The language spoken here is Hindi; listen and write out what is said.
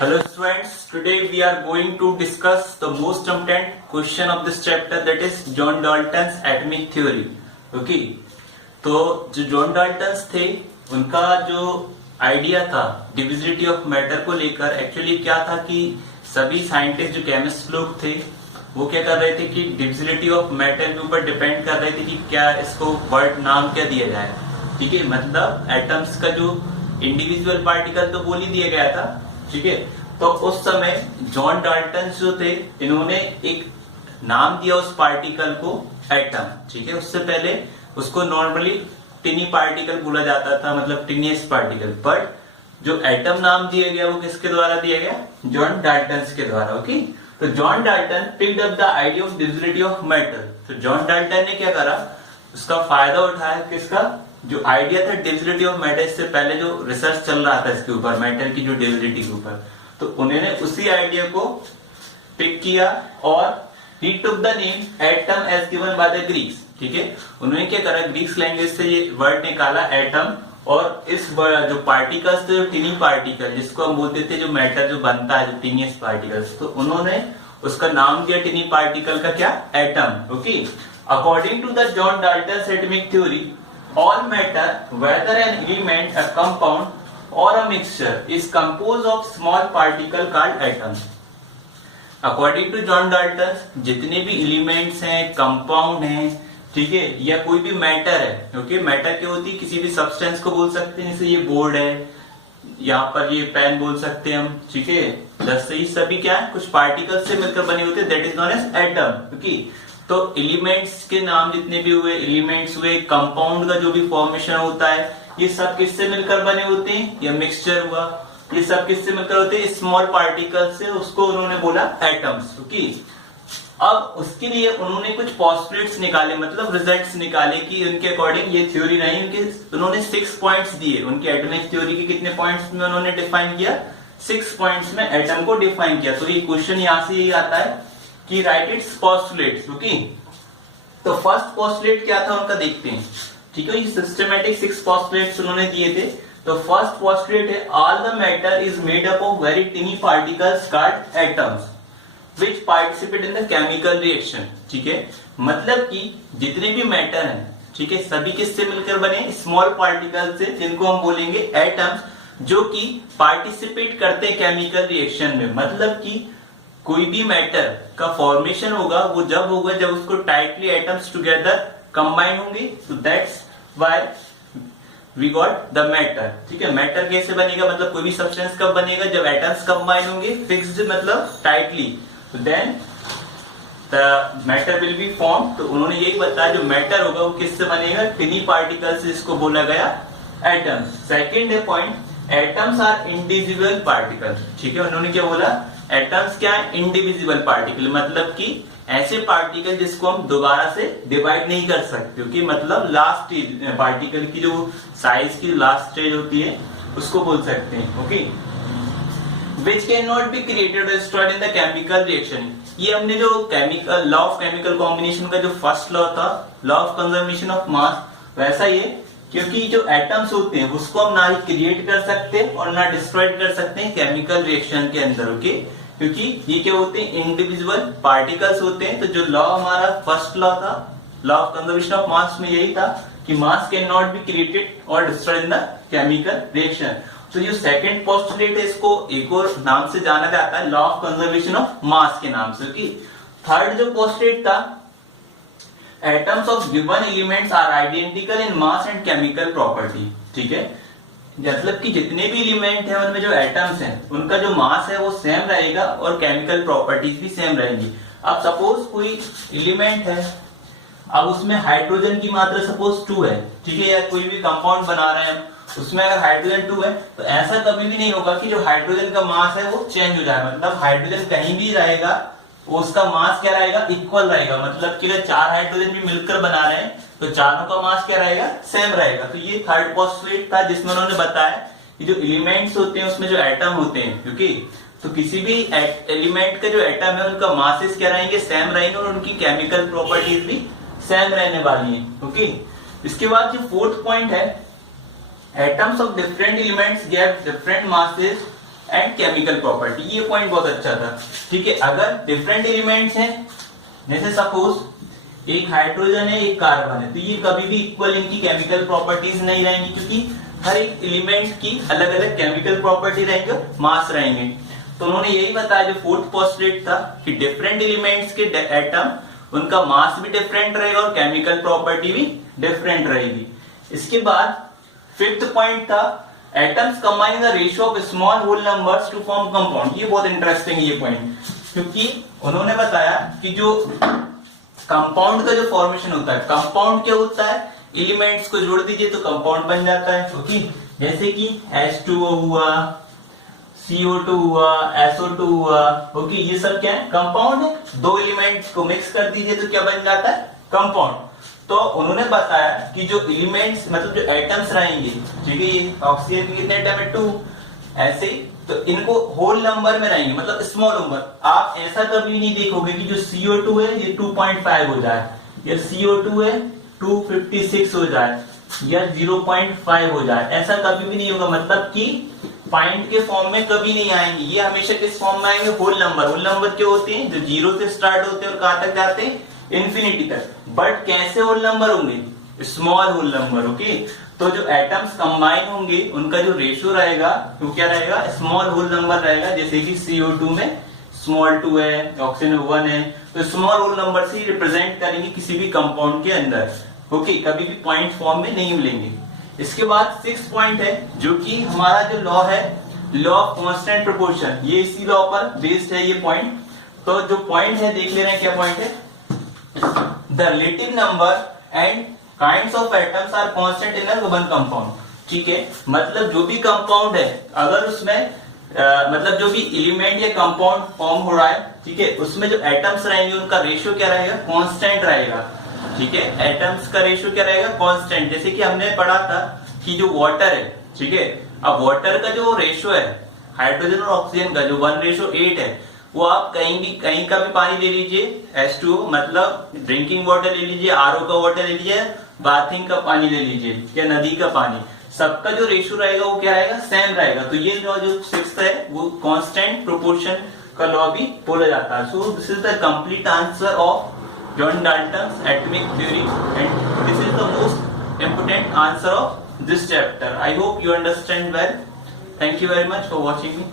Hello students, today we are going to discuss the most important question of this chapter, that is John Dalton's atomic theory. Okay, तो जो जॉन डाल्टन्स थे उनका जो आइडिया था डिविजिबिलिटी ऑफ मैटर को लेकर, एक्चुअली क्या था कि सभी साइंटिस्ट जो केमिस्ट लोग थे वो क्या कर रहे थे कि डिविजिबिलिटी ऑफ मैटर के ऊपर डिपेंड कर रहे थे कि क्या इसको वर्ड नाम क्या दिया जाए। ठीक है, मतलब एटम्स का जो इंडिविजुअल पार्टिकल तो बोल ही दिया गया था। ठीक है, तो उस समय जॉन डाल्टन जो थे इन्होंने एक नाम दिया उस पार्टिकल को एटम। ठीक है, उससे पहले उसको नॉर्मली टिनी पार्टिकल बोला जाता था, मतलब टिनियस पार्टिकल, बट जो एटम नाम दिया गया वो किसके द्वारा दिया गया? जॉन डाल्टन के द्वारा। ओके, तो John Dalton picked up the idea of divisibility of matter. तो जॉन डाल्टन ने क्या करा, उसका फायदा उठाया, किसका? जो आइडिया था डिविजिबिलिटी ऑफ मैटर, इससे पहले जो रिसर्च चल रहा था इसके ऊपर, मैटर की जो डिविजिबिलिटी के ऊपर, तो उन्होंने उसी आइडिया को पिक किया और he took the name atom as given by the Greeks. ठीक है, उन्होंने क्या करा, ग्रीक्स लैंग्वेज से ये वर्ड निकाला एटम, और इस जो पार्टिकल्स थे, टिनी पार्टिकल जिसको हम बोलते थे, जो मैटर जो बनता है, जो टिनियस पार्टिकल्स, तो उन्होंने उसका नाम दिया टिनी पार्टिकल का क्या? Atom. Okay, according to the John Dalton's atomic theory, all matter, whether an element, a compound or a mixture, is composed of small particle called atoms. According to John Dalton, जितने भी एलिमेंट्स हैं, कंपाउंड हैं, ठीक है, या कोई भी मैटर है, ओके, मैटर क्या होती है? किसी भी सब्सटेंस को बोल सकते हैं, जैसे ये बोर्ड है, यहाँ पर ये पेन बोल सकते हैं हम। ठीक है, जैसे ये सभी क्या है, कुछ पार्टिकल्स से मिलकर बने होते हैं, that is known as atom. Okay, तो एलिमेंट्स के नाम जितने भी हुए, एलिमेंट्स हुए, कंपाउंड का जो भी फॉर्मेशन होता है, ये सब किससे मिलकर बने होते हैं? या मिक्सचर हुआ, ये सब किससे मिलकर होते हैं? स्मॉल पार्टिकल से, उसको उन्होंने बोला एटम्स। ओके, अब उसके लिए उन्होंने कुछ पोस्टुलेट्स निकाले, मतलब रिजल्ट्स निकाले कि उनके अकॉर्डिंग ये थ्योरी नहीं, उन्होंने 6 पॉइंट्स दिए। उनके एटॉमिक थ्योरी के कितने पॉइंट्स में उन्होंने डिफाइन किया? 6 पॉइंट्स में एटम को डिफाइन किया। तो ये क्वेश्चन यहां से यही आता है कि राइट इट्स पोस्टुलेट्स। ओके, तो फर्स्ट पोस्टुलेट क्या था उनका, देखते हैं। ठीक है, ये सिस्टमैटिक 6 पोस्टुलेट्स उन्होंने दिए थे। तो फर्स्ट पोस्टुलेट है, all the matter is made up of very टिनी particles called atoms which participate in the chemical reaction. ठीक है, मतलब कि जितने भी मैटर हैं, ठीक है, सभी किससे मिलकर बने? स्मॉल पार्टिकल से, जिनको हम बोलेंगे एटम्स, जो कि पार्टिसिपेट करते हैं केमिकल रिएक्शन में। मतलब कि कोई भी मैटर का फॉर्मेशन होगा वो जब होगा जब उसको टाइटली एटम्स टुगेदर कंबाइन होंगे, तो that's why we got the matter. ठीक है, मैटर कैसे बनेगा, मतलब कोई भी सब्सटेंस कब बनेगा? जब एटम्स कंबाइन होंगे, फिक्स्ड मतलब टाइटली, तो then the matter will be form. तो उन्होंने यही बताया जो मैटर होगा वो किससे बनेगा? टिनी पार्टिकल से, इसको बोला गया एटम्स। सेकेंड है point, atoms are individual particle. ठीक है, उन्होंने क्या बोला? एटम्स क्या है? इंडिविजुअल पार्टिकल, मतलब कि ऐसे पार्टिकल जिसको हम दोबारा से डिवाइड नहीं कर सकते। क्योंकि मतलब लास्ट स्टेज पार्टिकल की जो साइज की लास्ट स्टेज होती है उसको बोल सकते हैं। Okay, which can not be created destroyed in the chemical reaction. ये हमने जो chemical law of chemical combination का जो फर्स्ट लॉ था, लॉ ऑफ कंजर्वेशन ऑफ मास, वैसा ये, क्योंकि जो एटम्स होते हैं उसको हम ना ही क्रिएट कर सकते हैं और ना डिस्ट्रॉयड कर सकते हैं केमिकल रिएक्शन के अंदर। ओके, क्योंकि ये क्या होते हैं? इंडिविजुअल पार्टिकल्स होते हैं। तो जो लॉ हमारा फर्स्ट लॉ था, law of conservation of mass में यही था कि mass can not be created और destroyed in the chemical reaction. तो जो सेकंड पोस्टुलेट है, इसको एक और नाम से जाना जाता है, law of conservation of mass के नाम से। ओके, थर्ड जो पोस्टुलेट था, atoms of given elements are identical in mass and chemical property. ठीक है, मतलब कि जितने भी एलिमेंट हैं उनमें जो एटम्स हैं उनका जो मास है वो सेम रहेगा और केमिकल प्रॉपर्टीज भी सेम रहेंगी। अब सपोज कोई एलिमेंट है, अब उसमें हाइड्रोजन की मात्रा सपोज 2 है, ठीक है, या कोई भी कंपाउंड बना रहे हैं उसमें अगर हाइड्रोजन 2 है, तो ऐसा कभी भी नहीं होगा कि जो हाइड्रोजन का मास है वो चेंज हो जाए। मतलब हाइड्रोजन कहीं भी रहेगा उसका मास क्या रहेगा? इक्वल रहेगा। मतलब कि अगर 4 हाइड्रोजन भी मिलकर बना रहे हैं तो चारों का मास क्या रहेगा? सेम रहेगा। तो ये थर्ड पोस्टुलेट था जिसमें उन्होंने बताया कि जो एलिमेंट्स होते हैं उसमें जो एटम होते हैं, क्योंकि तो किसी भी एलिमेंट का जो एटम है उनका मासेस क्या रहेंगे? सेम रहेंगे और उनकी केमिकल प्रॉपर्टीज भी सेम रहने वाली है। ओके, इसके बाद जो फोर्थ पॉइंट है, atoms of different elements gave different masses and chemical property. ये पॉइंट बहुत अच्छा था। ठीक है, अगर डिफरेंट एलिमेंट्स हैं, जैसे सपोज एक हाइड्रोजन है एक कार्बन है, तो ये कभी भी इक्वल इनकी केमिकल प्रॉपर्टीज नहीं रहेंगी, क्योंकि हर एक एलिमेंट की अलग अलग केमिकल प्रॉपर्टी रहेंगे, मास रहेंगे। तो उन्होंने यही बताया, जो फोर्थ पोस्टुलेट था कि डिफरेंट एलिमेंट्स के एटम, उनका मास भी डिफरेंट रहेगा और केमिकल प्रॉपर्टी भी डिफरेंट रहेगी। इसके बाद फिफ्थ पॉइंट था atoms combine the ratio of small whole numbers to form compound. ये बहुत इंटरेस्टिंग है ये पॉइंट, क्योंकि उन्होंने बताया कि जो कंपाउंड का जो फॉर्मेशन होता है, कंपाउंड क्या होता है, एलिमेंट्स को जोड़ दीजिए तो कंपाउंड बन जाता है। ओके, जैसे कि H2O हुआ, CO2 हुआ, SO2 हुआ। ओके, ये सब क्या है, कंपाउंड है। दो एलिमेंट्स को मिक्स कर दीजिए तो क्या बन जाता है, कंपाउंड। तो उन्होंने बताया कि जो एलिमेंट्स मतलब जो एटम्स रहेंगे, ठीक है, ये ऑक्सीजन के कितने एटम है, 2, ऐसे तो इनको होल नंबर में रहेंगे, मतलब स्मॉल नंबर। आप ऐसा कभी नहीं देखोगे कि जो CO2 है ये 2.5 हो जाए, या CO2 है 256 हो जाए, या 0.5 हो जाए, ऐसा कभी भी नहीं होगा। मतलब कि पॉइंट के फॉर्म में कभी नहीं आएंगे, ये हमेशा किस फॉर्म में आएंगे, होल नंबर। होल नंबर क्या होते हैं, जो 0 से स्टार्ट होते हैं और कहां तक जाते हैं, इंफिनिटी तक। बट कैसे होल नंबर होंगे, स्मॉल होल नंबर। ओके, तो जो एटम्स कंबाइन होंगे उनका जो रेशियो रहेगा वो क्या रहेगा, स्मॉल होल नंबर रहेगा। जैसे कि CO2 में स्मॉल 2 है, ऑक्सीजन में 1 है, तो स्मॉल होल नंबर से रिप्रेजेंट करेंगे किसी भी कंपाउंड के अंदर। ओके, कभी भी पॉइंट फॉर्म में नहीं मिलेंगे। इसके बाद 6th पॉइंट है, जो कि हमारा जो लॉ है, लॉ ऑफ कांस्टेंट प्रोपोर्शन, ये इसी लॉ पर बेस्ड है ये पॉइंट। तो जो पॉइंट है देख ले रहे हैं, क्या पॉइंट है, the relative number and kinds of atoms are constant in a given compound. ठीक है, मतलब जो भी कंपाउंड है, अगर उसमें मतलब जो भी एलिमेंट या कंपाउंड फॉर्म हो रहा है, ठीक है, उसमें जो एटम्स रहेंगे उनका रेशियो क्या रहेगा, कांस्टेंट रहेगा। ठीक है, एटम्स का रेशियो क्या रहेगा, कांस्टेंट। जैसे कि हमने पढ़ा था कि जो वाटर है, ठीक है, अब वाटर का जो रेशियो है हाइड्रोजन और ऑक्सीजन का, जो 1:8 है, वो आप कहीं का भी पानी ले लीजिए, H2O मतलब ड्रिंकिंग वाटर ले लीजिए, RO का वाटर ले लीजिए, बाथिंग का पानी ले लीजिए, या नदी का पानी, सबका जो रेशियो रहेगा वो क्या रहेगा, सेम रहेगा। तो ये लॉ जो 6th है वो कांस्टेंट प्रोपोर्शन का लॉ भी बोला जाता है। So this is the complete answer of John Dalton's atomic theory, and this is the most important answer of this chapter. I hope you understand well. Thank you very much for watching me.